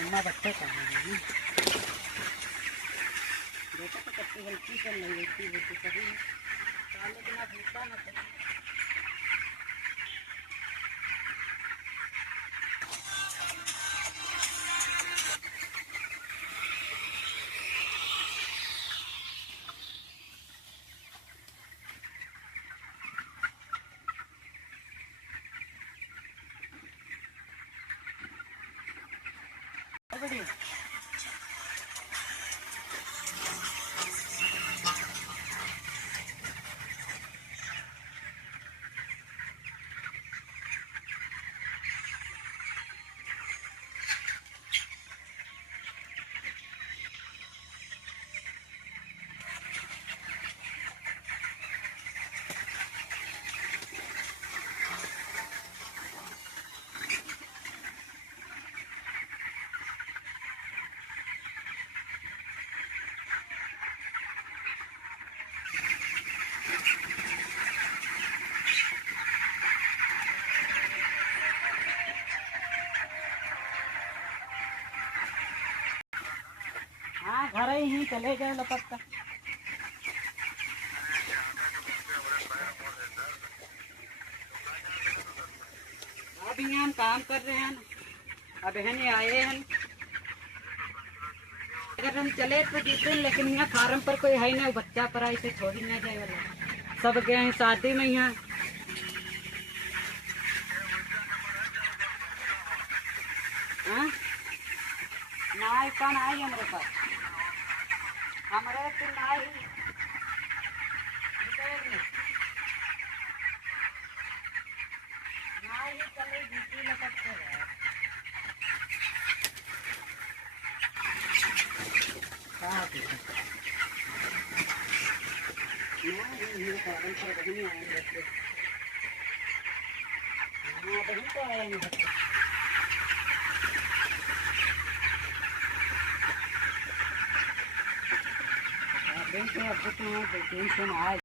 मम्मा बच्चे का है देखा तो कितनी गलती कर रही थी वो तो कभी साले के ना भूखा ना था। बड़ी हाँ घर ही चले गए लपक का। अब यहाँ हम काम कर रहे हैं अब है आए हैं। अगर हम चले तो जीते लेकिन यहाँ फार्म पर कोई है ना बच्चा पर ऐसे छोड़ी ना जाए वाला सब गए हैं शादी में यहाँ। ना कौन आई हमारे पास हमारे तो ना ही ना ही चले जीती लगते हैं कहाँ पे ना ये कारण पर नहीं आएंगे हाँ बहन तो आएंगे टेंशन अब कुछ नहीं टेंशन आज